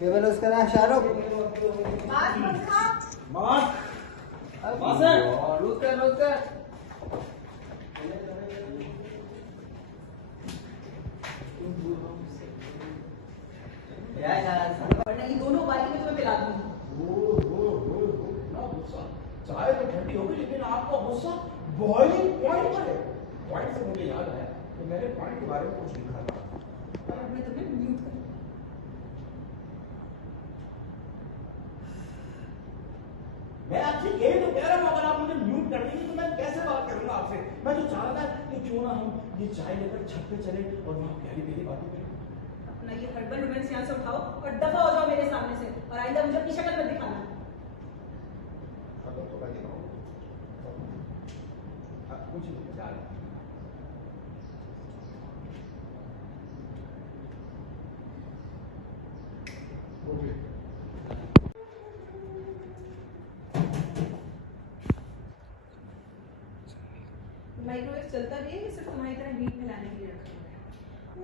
केवल उसका नाम शाहरुख दोनों बारी में तुम्हें पिला दूंगी। चाय तो ठंडी हो गई लेकिन आपका गुस्सा बॉइलिंग पॉइंट पर है। पॉइंट से मुझे याद आया कि मैंने पॉइंट के बारे में कुछ लिखा था और मैं तुम्हें म्यूट कर मैं आपसे यही तो कह रहा हूँ, अगर आप मुझे म्यूट कर देंगे तो मैं कैसे बात करूंगा आपसे। मैं तो चाह रहा था कि क्यों ना हम ये चाय लेकर छत पे चले और वहाँ गहरी गहरी बातें करें। अपना ये हर्बल रोमांस यहाँ से उठाओ और दफा हो जाओ मेरे सामने से, और आइंदा मुझे अपनी शक्ल मत दिखाना। तो मैं दिखाऊँ कुछ नहीं जा रहा। माइक्रोवेव चलता भी है, ये सिर्फ तुम्हारी तरह हीट मिलाने के लिए रखा हुआ है।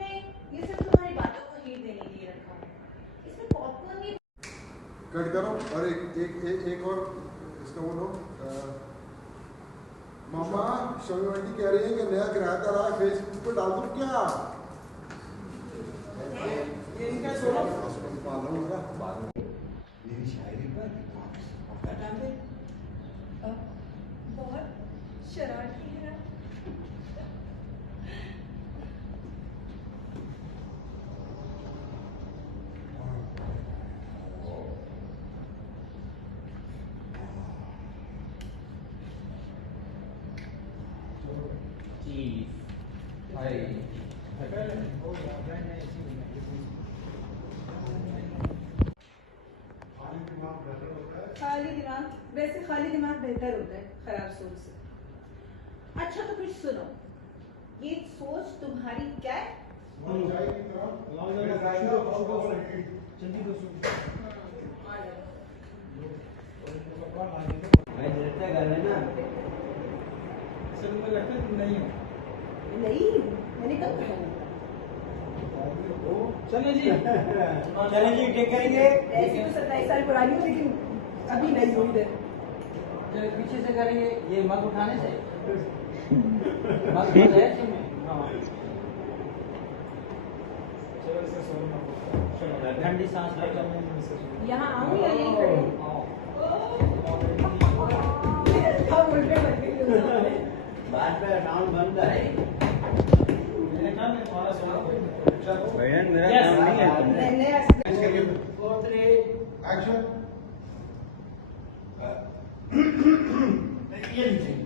नहीं, ये सिर्फ तुम्हारी बातों को हीट देने के लिए रखा हुआ है। इसमें पॉपकॉर्न नहीं। कट करो और एक और इसका बोलो। मामा शमी आंटी कह रही है कि नया किराएदार आया, फेसबुक पे डाल दूं क्या? ये इनका सोना मेरी शायरी पर डाल दे। बहुत शरारती है। खाली दिमाग, वैसे खाली दिमाग बेहतर होता है खराब सोच से। अच्छा तो फिर सुनो, ये सोच तुम्हारी क्या है? नहीं, मैंने कब कहा? चले जी टेक करेंगे। ऐसी तो 27 साल पुरानी हो, लेकिन अभी नहीं हुई इधर। चलो पीछे से करेंगे, ये मग उठाने से मग है ठंडी सांस लो। यहाँ आऊँ या यहीं खड़े? अब उल्टे बन गई। बात पे अकाउंट बंद करे। भैया मेरा काम नहीं है। एक्शन। ये लीजिए,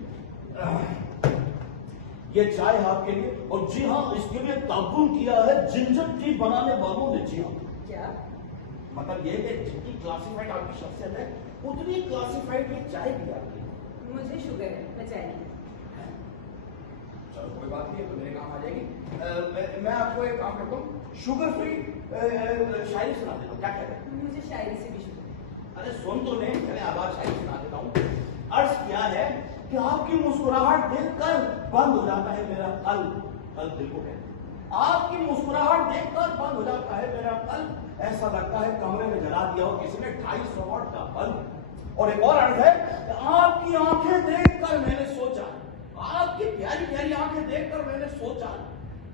ये चाय है आपके लिए। और जी हाँ, इसके लिए ताउन किया है जिंजर टी बनाने वालों ने। जी हाँ, क्या? मतलब ये कि जितनी क्लासिफाइड आपकी शख्सियत है उतनी क्लासिफाइड ये चाय भी आपकी। मुझे शुगर है, मैं चाय नहीं। चलो कोई बात नहीं, तो मेरे काम आ जाएगी। मैं आपको एक काम करता हूँ, शुगर फ्री शायरी सुना देता हूँ, क्या कहते हैं? मुझे शायरी से भी शुगर है। अरे सुन तो ले, चले आवाज शायरी सुना देता हूँ। अर्ज किया है कि आपकी मुस्कुराहट देखकर बंद हो जाता है मेरा कल दिल को कहते। आपकी मुस्कुराहट देखकर बंद हो जाता है मेरा कल, ऐसा लगता है कमरे में जला दिया हो किसी ने 250 वाट का बल्ब। और एक और अर्ज है कि आपकी आंखें देखकर मैंने सोचा, आपकी प्यारी प्यारी आंखें देखकर मैंने सोचा,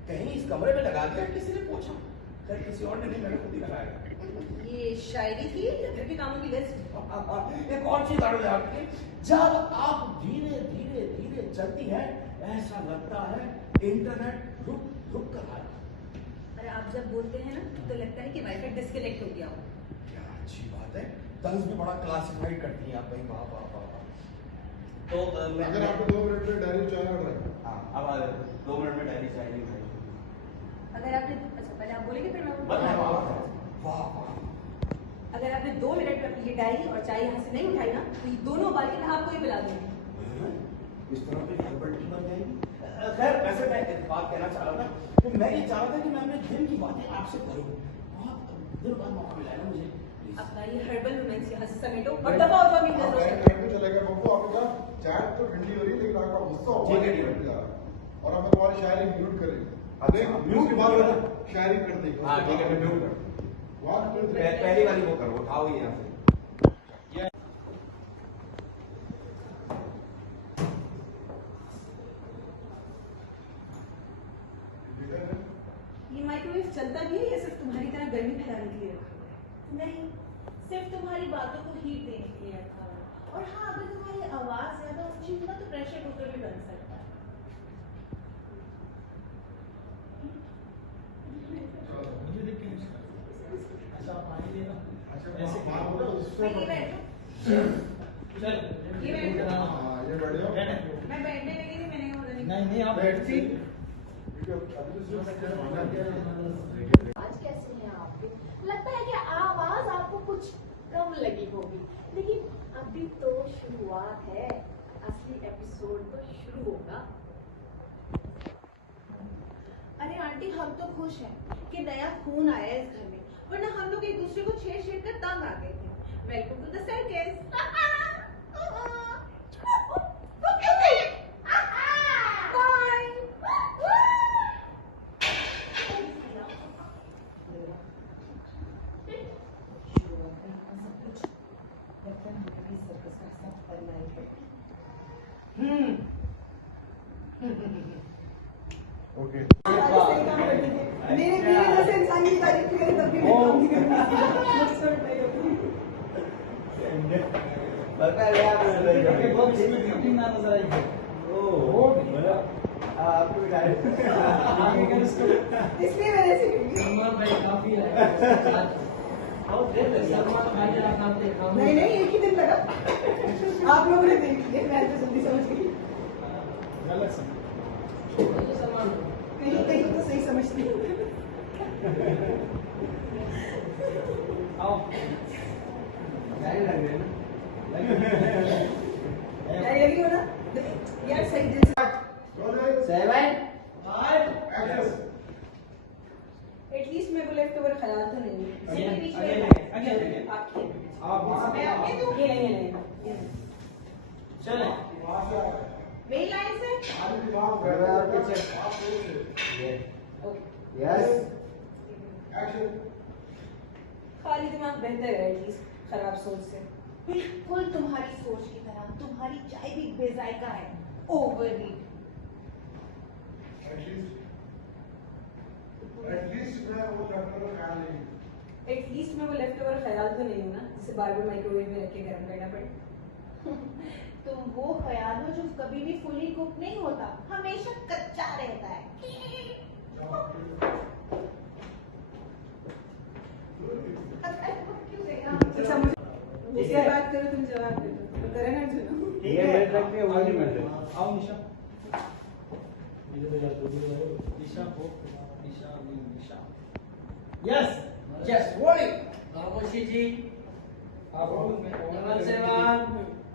कहीं इस कमरे में लगा दिया किसी ने पूछा। खैर किसी और ने नहीं, मैंने खुद ही लगाया। ये शायरी थी या घर के कामों की लिस्ट? एक और चीज अर्ज है आपकी, जब आप धीरे धीरे धीरे चलती है ऐसा लगता है इंटरनेट रुक रुक कर आया। अरे आप जब बोलते हैं ना तो लगता है कि वाईफाई डिस्कनेक्ट हो गया हो। क्या अच्छी बात है, तंज भी बड़ा क्लासिफाइड करती हैं आप भाई। वाह वाह वाह वाह। तो अगर आपको 2 मिनट में डायरी चाय ऑर्डर है। हाँ, अब 2 मिनट में डायरी चाहिए। अगर आपने, अच्छा पहले आप बोलेंगे फिर मैं वाह वाह। अगर आपने 2 मिनट में ये डायरी और चाय यहाँ से नहीं उठाई ना तो ये दोनों बाल्टी मैं आपको ही पिला दूंगी। इस तरह की हर्बल टी बन जाएगी। खैर वैसे मैं एक बात कहना चाह रहा था कि मैं ये चाह रहा था कि मैं अपने दिल की बातें आपसे करूं। बहुत दिल बाद मौका मिला है ना मुझे। अपना ये हर्बल रोमांस यहाँ से समेटो और दफा हो जाओ मेरी नजरों से। चलेगा बब्बू, आपको क्या चाय तो ठंडी हो रही है लेकिन आपका गुस्सा ठीक है, ओवर ठीक है। और हमें तुम्हारी शायरी म्यूट करेंगे। अच्छा, म्यूट के बाद शायरी कर देंगे। हाँ ठीक है, मैं म्यूट कर पहली वाली वो करो, उठाओ ये यहाँ से। ये माइक्रोवेव चलता भी है या सिर्फ तुम्हारी तरह गर्मी फैलाने के लिए रखा हुआ है? नहीं, सिर्फ तुम्हारी बातों को हीट देने के लिए रखा हुआ है। और हाँ, अगर तुम्हारी आवाज ज्यादा ऊंची हो ना तो प्रेशर कुकर भी बन सकता है। मैं ये बैठूं? ये बैठूं? ये बढ़िया। मैं बैठने लगी थी, मैंने कहा पता नहीं। नहीं आप बैठती आज कैसे हैं आपके? लगता है कि आवाज आपको कुछ कम लगी होगी, लेकिन अभी तो शुरुआत है, असली एपिसोड तो शुरू होगा। अरे आंटी, हम तो खुश हैं कि नया खून आया है इस घर में, वरना हम लोग एक दूसरे को छेड़ छेड़ कर तंग आ गए थे। Welcome to the circus. Okay. मेरे जैसे इंसान की तारीफ करें तब भी मैं काम नहीं करूंगी। बहुत ब्यूटी ना नजर आई है। आपको भी डायरेक्ट इसलिए मैंने ऐसे की। सलमान भाई काफी है सलमान भाई आप देखा नहीं नहीं, एक ही दिन लगा। आप लोगों ने देख लिया, मैं तो जल्दी समझ गई। सलमान कहीं कहीं तो सही समझती हूँ। आओ लगी लगी हो ना यार, सही दिल से। 7 एटलीस्ट मेरे को लेफ्ट ओवर ख्याल तो नहीं है। अगेन आपके आप ये नहीं चले मेरी लाइन से। यस खाली दिमाग बेहतर है एटलीस्ट खराब सोच से। बिल्कुल तुम्हारी सोच की तरह तुम्हारी चाय भी बेजायका है, ओवर रीड। एटलीस्ट मैं वो लेफ्ट ओवर ख्याल तो नहीं हूँ ना, जिसे बार बार माइक्रोवेव में रख के गर्म करना पड़े। तुम वो ख्याल हो जो कभी भी फुली कुक नहीं होता, हमेशा कच्चा रहता है। मुझसे बात करो, तुम जवाब दे दो। तो करे ना सुनो। ये मिनट रखते हैं, 1 मिनट। आओ निशा निशा हो Nisha Nisha yes yes rolling खामोशी जी आप नंबर 7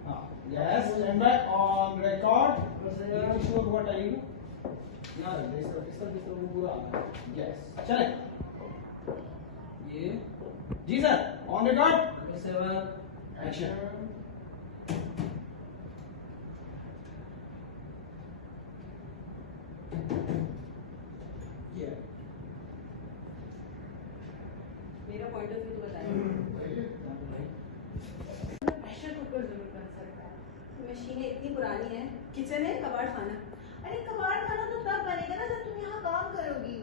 हाँ yes stand by on record sure what are you यार इसका वो पूरा यस चले ये जी सर ऑन रिकॉर्ड 7 एक्शन मेरा पॉइंट ऑफ व्यू तो बताया। प्रेशर कुकर जरूर बन सकता है। मशीनें इतनी पुरानी है, किचन है, कबाड़ खाना। अरे कबाड़ खाना तो तब बनेगा ना जब तुम यहाँ काम करोगी।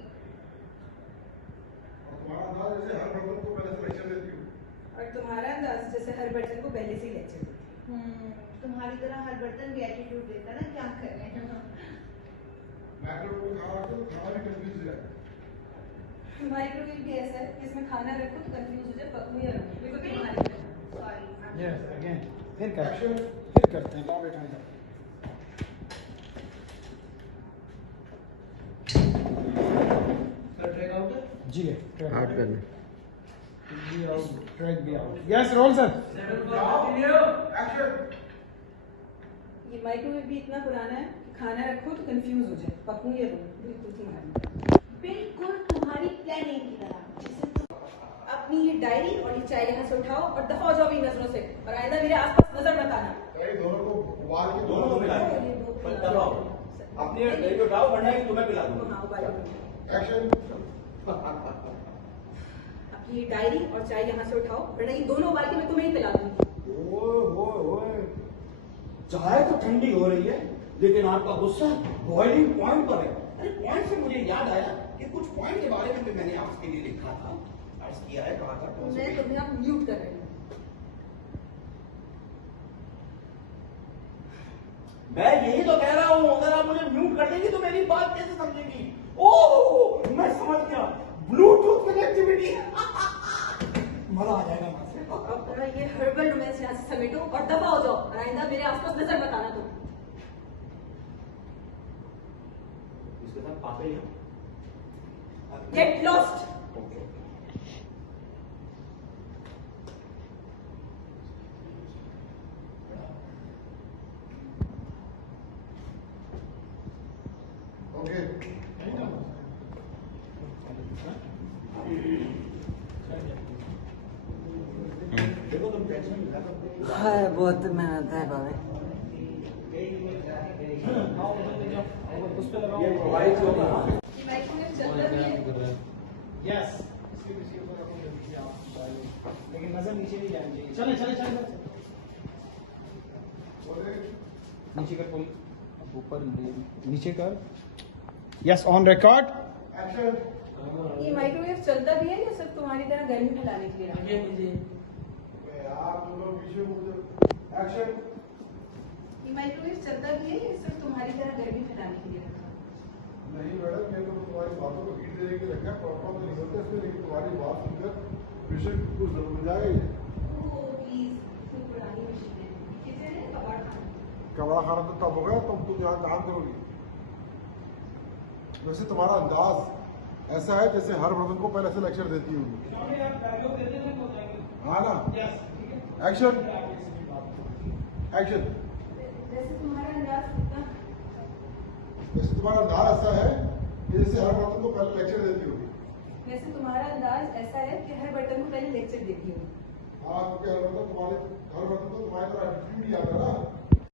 और तुम्हारा अंदाज जैसे हर बर्तन को पहले से ही लेक्चर देती तुम्हारी तरह हर बर्तन भी एटीट्यूड देता ना, क्या करें। माइक्रोवेव भी ऐसा है कि इसमें खाना रखो तो कंफ्यूज हो जाए, पकू या रखो। देखो तुम्हारी सॉरी। यस अगेन फिर करते हैं लाओ बेटा इधर सर ट्रैक आउट जी है आउट करना। भी आउट ट्रैक भी आउट यस रोल सर ये माइक्रोवेव भी इतना पुराना है कि खाना रखो तो कंफ्यूज हो जाए, पकू या रखो। बिल्कुल तुम्हारी बिल्कुल तुम्हारी प्लानिंग की तरह, जिसे तुम अपनी ये डायरी और ये चाय यहाँ से उठाओ और दफा हो जाओ इन नजरों से, और आइंदा मेरे आसपास नजर मत आना। दोनों को दोनों को मिला ये दो दबाओ अपनी लेके उठाओ, वरना कि तुम्हें पिला दूंगा। हाँ, उबालो। एक्शन। अब ये डायरी और चाय यहाँ से उठाओ, वरना ये दोनों उबाल के मैं तुम्हें ही पिला दूंगी। ओए चाय तो ठंडी हो रही है, लेकिन आपका गुस्सा बॉइलिंग पॉइंट पर है। अरे पॉइंट से मुझे याद आया कि कुछ पॉइंट के बारे में भी मैंने आपके लिए लिखा था, अर्ज किया है, कहा था कौन से मैं तुम्हें अब म्यूट कर रही हूँ। मैं यही तो कह रहा हूँ, अगर आप मुझे म्यूट कर देंगी तो मेरी बात कैसे समझेंगी? ओह मैं समझ गया, ब्लूटूथ कनेक्टिविटी। मजा आ जाएगा वहां से। अब अपना ये हर्बल रोमांस यहाँ से समेटो और दफा हो जाओ, और आइंदा मेरे आसपास नजर मत आना तुम। इसके साथ पापे हैं। Get lost. ओके ओके देखो तुम टेंशन नहीं लो। हाँ, बहुत मेहनत है बाबे। ये वाइस होगा। माइक्रोवेव चलता भी है। यस, लेकिन नजर नीचे नहीं जानी चाहिए। चले चले चले नीचे कर, पुल ऊपर नीचे कर। Yes, on record. एक्शन। ये माइक्रोवेव चलता भी है या सिर्फ तुम्हारी तरह गर्मी फैलाने के लिए रखा है? आप दोनों पीछे मुझे एक्शन। ये माइक्रोवेव चलता भी है या सिर्फ तुम्हारी तरह गर्मी फैलाने के लिए रखा है? नहीं मैडम, ये तो तुम्हारी बातों को हीट देने के लिए रखा है, प्रॉपर तो नहीं होता इसमें, लेकिन तुम्हारी बात सुनकर विषय कुछ जरूर मिल जाएगा। ये ओह प्लीज, इतनी पुरानी मशीन है, किचन है, कबाड़ खाना। कमरा खाना तो तब होगा तुम यहाँ काम करोगी। वैसे तुम्हारा अंदाज ऐसा है जैसे हर बर्तन को पहले से लेक्चर देती होगी। हाँ ना? एक्शन। एक्शन। वैसे तुम्हारा अंदाज कितना? वैसे तुम्हारा अंदाज ऐसा है कि जैसे हर बर्तन को पहले लेक्चर देती होगी। वैसे तुम्हारा अंदाज ऐसा है कि हर बर्तन को पहले लेक्चर देती हूँ। हाँ, क्योंकि हर बर्तन को तुम्हारी तरह एटीट्यूड ही आता है ना।